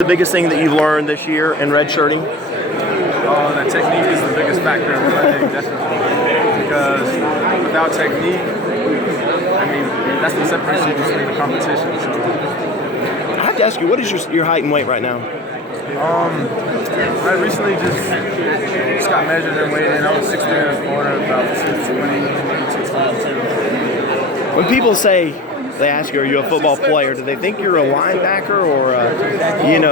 The biggest thing that you've learned this year in redshirting? That technique is the biggest factor in playing, definitely. Because without technique, I mean, that's what separates you from the competition. So. I have to ask you, what is your height and weight right now? I recently just got measured and weighed in. I was 6'3", about 220, 222. When people say, they ask you, are you a football player? Do they think you're a linebacker or,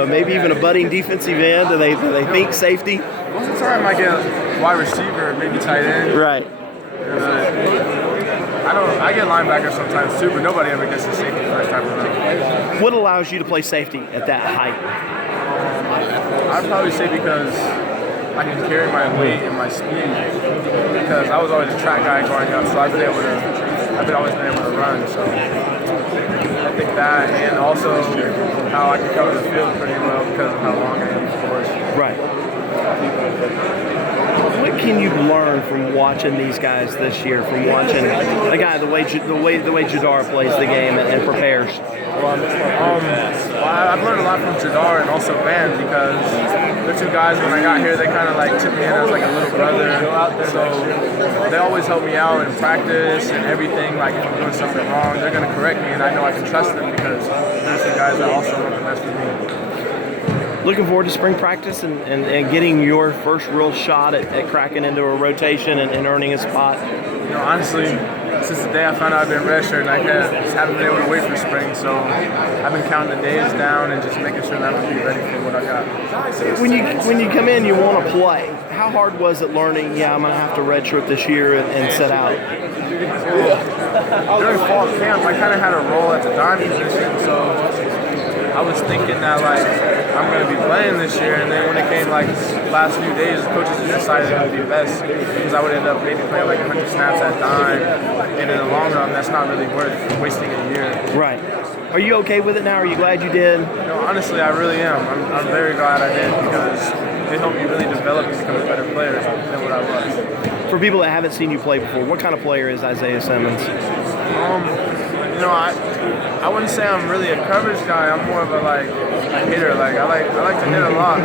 maybe even a budding defensive end? Do they think safety? Most of the time I get wide receiver, maybe tight end. Right. I get linebacker sometimes too, but nobody ever gets to safety first time around. What allows you to play safety at that height? I'd probably say because I can carry my weight and my speed. Because I was always a track guy growing up, so I've always been able to run. So I think that, and also how I can cover the field pretty well because of how long I am, of course. Right. What can you learn from watching these guys this year? From watching the guy, the way Jadar plays the game and prepares. I've learned a lot from Jadar and also Van because the two guys when I got here, they kind of like took me in as like a little brother. So they always help me out in practice and everything. Like if I'm doing something wrong, they're gonna correct me, and I know I can trust them because they're the guys that also want the best for me. Looking forward to spring practice and getting your first real shot at cracking into a rotation and earning a spot. Honestly, since the day I found out I've been redshirting, I just haven't been able to wait for spring. So I've been counting the days down and just making sure that I'm going to be ready for what I got. When you come in, you want to play. How hard was it learning, I'm going to have to redshirt this year and set out? During fall camp, I kind of had a role at the dime position, so I was thinking that I'm going to be playing this year, and then when it came last few days, the coaches just decided it would be best because I would end up maybe playing 100 snaps at dime, and in the long run, that's not really worth wasting a year. Right. Are you okay with it now? Are you glad you did? Honestly, I really am. I'm very glad I did because it helped me really develop and become a better player than what I was. For people that haven't seen you play before, what kind of player is Isaiah Simmons? I wouldn't say I'm really a coverage guy. I'm more of a hitter. I like to hit a lot.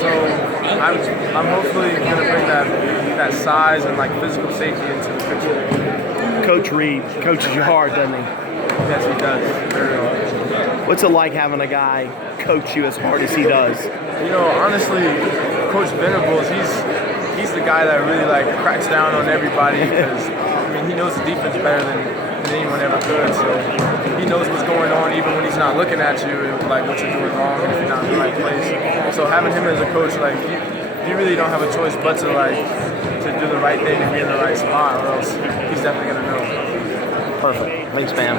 So I'm hopefully gonna bring that size and physical safety into the picture. Coach Reed coaches you hard, doesn't he? Yes, he does. Very hard. What's it like having a guy coach you as hard as he does? Honestly, Coach Venables, he's the guy that really cracks down on everybody because he knows the defense better than anyone ever could. So he knows what's going on even when he's not looking at you, what you're doing wrong and if you're not in the right place. So having him as a coach, you really don't have a choice but to do the right thing and be in the right spot, or else he's definitely gonna know. Perfect. Thanks, man.